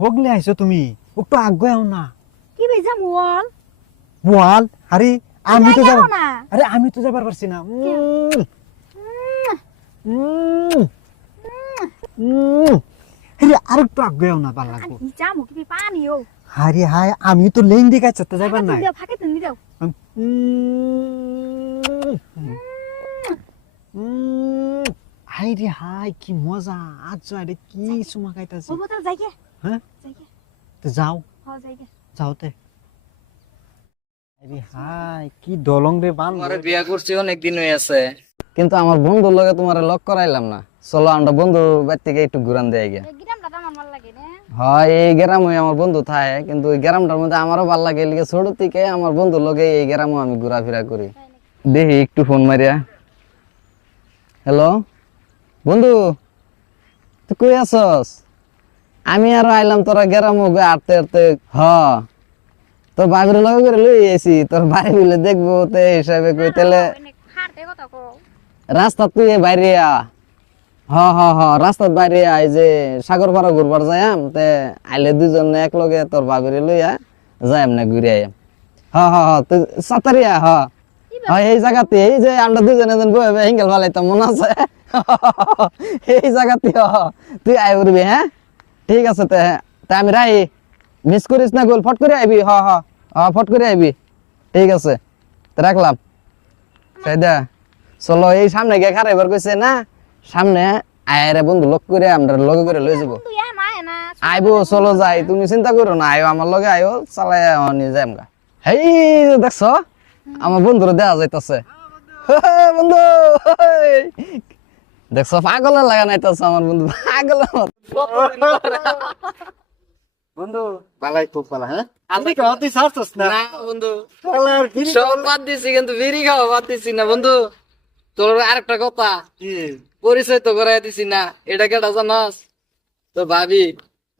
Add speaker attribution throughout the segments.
Speaker 1: হগলে আইছো তুমি? একটু আগে আও না।
Speaker 2: কি বেজা মোল
Speaker 1: বল আরে আমি তো যাব
Speaker 2: না।
Speaker 1: আরে আমি তো যাবার পারছি না। আরে আর একটু আগে না ভালো লাগবো।
Speaker 2: কি কি পানি ও
Speaker 1: আরে হাই আমি তো লেন দিকে আইছো যাবার
Speaker 2: দিও ফাকে তুমি
Speaker 1: উম, হাই রে হাই কি মজা। আজ আরে কি সুমা খাইতাছি
Speaker 2: ও বতর যাই
Speaker 1: হ্যাঁ
Speaker 2: যাই
Speaker 1: যাও
Speaker 2: হ যাই গে
Speaker 1: যাওতে আরে হাই কি দলং রে বান
Speaker 3: তোমারে বিয়া করছি অনেক দিন আছে।
Speaker 4: কিন্তু আমার বন্ধুর লগে তোমার লক করাইলাম না। চলো আমরা বন্ধু বাড়ি থেকে একটু ঘুরান দেয় গিয়া হয় এই গ্রামে আমার বন্ধু থাকে কিন্তু এই গ্রামটার মধ্যে আমারও ভালো লাগে। লিগে ছোট থেকে আমার বন্ধুর লগে এই গ্রামও আমি ঘোরাফেরা করি। দেখি একটু ফোন মারিয়া। হ্যালো বন্ধু তুই কই আছস? আমি আর আইলাম তোরা গ্রামও গে আটতে আটতে হ। তোর বাবির লগে করে লই এসি তোর বাড়ি বলে দেখব তে হিসাবে কই তাহলে রাস্তা তুই বাইরে আ। হ হ হ রাস্তার বাইরে আই যে সাগর পাড়া ঘুরবার যাইম তে আইলে দুজন এক লগে তোর বাবিরে লইয়া যাইম না ঘুরে আইম হ হ হ তুই সাতারিয়া হ। এই জায়গাতে এই যে আমরা দুজনে জন বই হিঙ্গেল ভালাইতাম মনে আছে? এই জায়গাতে হ তুই আই উঠবি হ্যাঁ? ঠিক আছে তে তে আমি রাই। মিস করিস না গোল ফট করে আইবি হ হ ফট করে আইবি। ঠিক আছে তে রাখলাম। সাইদা চলো এই সামনে গিয়ে খারাপ এবার কইছে না? সামনে আয়ারে বন্ধু লক করে আমরা লগে করে লই যাব।
Speaker 2: তুই আয়
Speaker 4: আইবো চলো যাই তুমি চিন্তা করো না আইও আমার লগে আয়ো চালাই নিয়ে যাই আমরা। হেই দেখছ? আমার বন্ধুরে দেয়া যাইতাছে। বন্ধু। দেখছ পাগলের লাগা নাইতাছে আমার বন্ধু। পাগলের মতো।
Speaker 1: বন্ধু পালাই খুব পালা হ্যাঁ?
Speaker 3: আমি
Speaker 1: তো সারছস না?
Speaker 3: না বন্ধু।
Speaker 1: পালার
Speaker 3: সব বাদ দিছি কিন্তু বিড়ি খাওয়া বাদ দিছি না বন্ধু। তোর আরেকটা কথা।
Speaker 1: কি?
Speaker 3: পরিচয় তো করাই দিছি না। এটা কেটা জানাস? তোর ভাবি।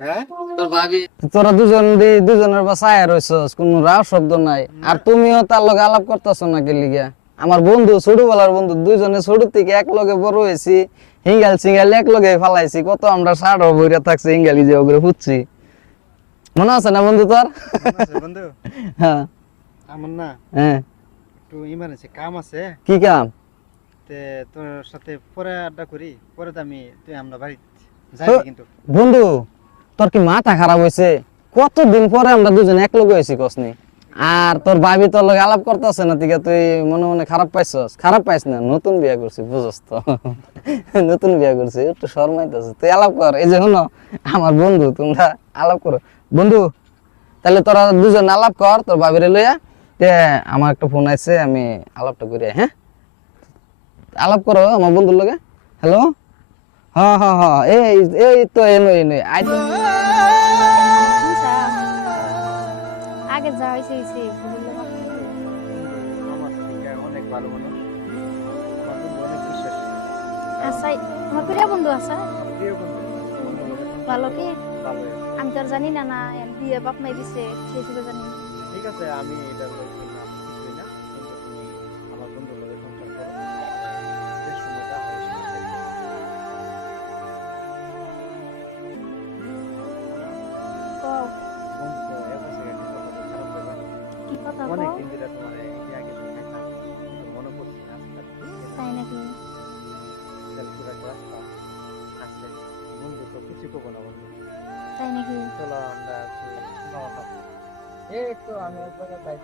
Speaker 1: হ্যাঁ?
Speaker 3: তোর ভাবি।
Speaker 4: তোরা দুজন দি দুজনের বাসায় রইছস কোনো রাও শব্দ নাই। আর তুমিও তার লগে আলাপ করতেছ না কে লিগা? আমার বন্ধু ছোটবেলার বন্ধু দুইজনে ছোট থেকে এক লগে বড় হয়েছি হিঙ্গাল সিঙ্গাল এক লগে ফালাইছি কত আমরা সাড় বইরা থাকছি হিঙ্গালি যে ওগুলো ফুটছি মনে আছে না বন্ধু তোর?
Speaker 1: বন্ধু।
Speaker 4: হ্যাঁ।
Speaker 1: আমার না
Speaker 4: হ্যাঁ।
Speaker 1: একটু ইমার্জেন্সি কাম আছে।
Speaker 4: কি কাম?
Speaker 1: তে তোর সাথে পরে আড্ডা করি পরে তো আমি তুই আমরা বাড়ি যাই কিন্তু।
Speaker 4: বন্ধু তোর কি মাথা খারাপ হয়েছে? কতদিন পরে আমরা দুজন এক লগে হয়েছি কসনি? আর তোর ভাবি তোর লগে আলাপ করতেছে না তিকা তুই মনে মনে খারাপ পাইছস? খারাপ পাইছ না, নতুন বিয়া করছি বুঝস তো? নতুন বিয়া করছি, একটু শর্মাইতেছে। তুই আলাপ কর, এই যে শুনো, আমার বন্ধু, তোমরা আলাপ করো। বন্ধু, তাহলে তোরা দুজন আলাপ কর, তোর ভাবিরে লইয়া। তে, আমার একটা ফোন আছে আমি আলাপটা করি হ্যাঁ? আলাপ করো আমার বন্ধুর লগে। হ্যালো? হ্যাঁ হ্যাঁ হ্যাঁ এই এই তো এনো এনো আই
Speaker 2: আগে যা
Speaker 1: হয়েছে হয়েছে অনেক ভালো মানুষ বন্ধু
Speaker 2: আচ্ছা তোমার প্রিয় বন্ধু আছে? ভালো কি? আমি তো জানি না না বিয়ে বাপ মাই দিছে সেই হিসেবে জানি।
Speaker 1: ঠিক আছে আমি এটা
Speaker 2: কি কথা
Speaker 1: অনেক
Speaker 2: কও
Speaker 1: দিন ধরে তোমার এই আগে তো মনে পড়ছে আজকাল
Speaker 2: তাই নাকি?
Speaker 1: পুরা ক্লাসটা আছে বন্ধু তো কিছু করব না বন্ধু।
Speaker 2: তাই নাকি?
Speaker 1: চলো আমরা খাওয়া খাব। এই একটু আমি এক জায়গায়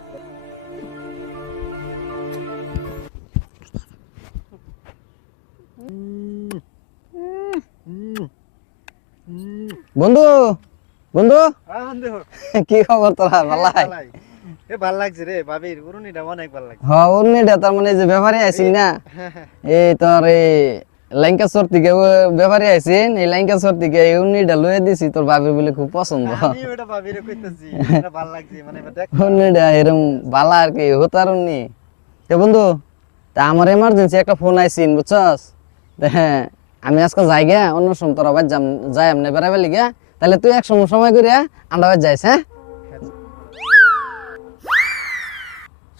Speaker 4: বন্ধু বন্ধু।
Speaker 1: বন্ধু।
Speaker 4: কি খবর তোরা ভালাই।
Speaker 1: এ ভালো লাগছে রে ভাবির উরুনিটা অনেক ভালো লাগছে।
Speaker 4: হ্যাঁ তার মানে যে ব্যাপারে আইছিস না? এই তোর এই লাইঙ্কাসর থেকে ব্যাপারে আইছিন এই লাইঙ্কাসর থেকে এই উন্নিটা লয়ে দিছি তোর বাবির বলে খুব পছন্দ।
Speaker 1: আমি ওটা ভাবিরে কইতাছি এটা ভালো লাগছে মানে দেখ
Speaker 4: বালা আর কি তে বন্ধু তা আমার এমার্জেন্সি একটা ফোন আইছিন বুঝছস? তে হ্যাঁ আমি আজকে যাই গে অন্য সময় তোর আবার যাই এমনি বেড়াবে লিগে তাহলে তুই এক সময় সময় করে আমরা যাইস হ্যাঁ?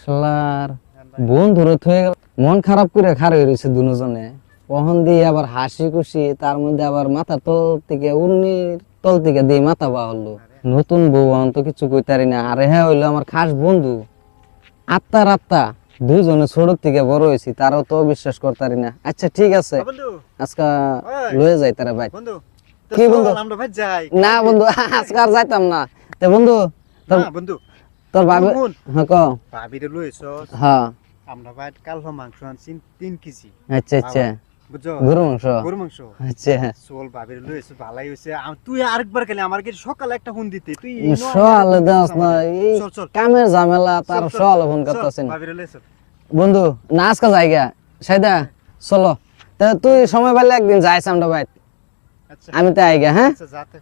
Speaker 4: শালার বন্ধুরে থয়ে গেল। মন খারাপ করে খার হয়ে রয়েছে দুজনে। কখন দিয়ে আবার হাসি খুশি তার মধ্যে আবার মাথা তল থেকে উন্নির তল থেকে দিয়ে মাথা বা হলো। নতুন বউ আমি তো কিছু কইতারি না। আরে হ্যাঁ হইল আমার খাস বন্ধু। আত্মার আত্মা। দুজনে ছোট থেকে বড় হয়েছি তারাও তো বিশ্বাস করতারি না। আচ্ছা ঠিক আছে। আজকে লয়ে যাই তারা ভাই। কি বন্ধু? না বন্ধু আজকে আর যাইতাম না। তে বন্ধু
Speaker 1: বন্ধু।
Speaker 4: তোর ভাবি
Speaker 1: শুন,
Speaker 4: হ্যাঁ ক।
Speaker 1: ভাবিরে লইছস
Speaker 4: হ্যাঁ
Speaker 1: আমরা ভাই কাল মাংস আনছি তিন কেজি।
Speaker 4: আচ্ছা আচ্ছা।
Speaker 1: বুঝছ?
Speaker 4: গরু মাংস?
Speaker 1: গরু মাংস।
Speaker 4: আচ্ছা।
Speaker 1: চল ভাবিরে লইছস ভালাই হইছে আম- তুই আরেকবার গেলে আমার কি সকালে একটা ফোন দিতে। তুই
Speaker 4: সকালে দেওয়াস না এই কামের ঝামেলা তার
Speaker 1: চল, চল,
Speaker 4: সকালে ফোন
Speaker 1: চল, ভাবিরে লইছস
Speaker 4: বন্ধু না আজকে জায়গা। সাইদা চলো। তা তুই সময় পেলে একদিন যাইস আমরা ভাই
Speaker 1: আচ্ছা।
Speaker 4: আমি তো আইগা হ্যাঁ?
Speaker 1: আচ্ছা যাতে।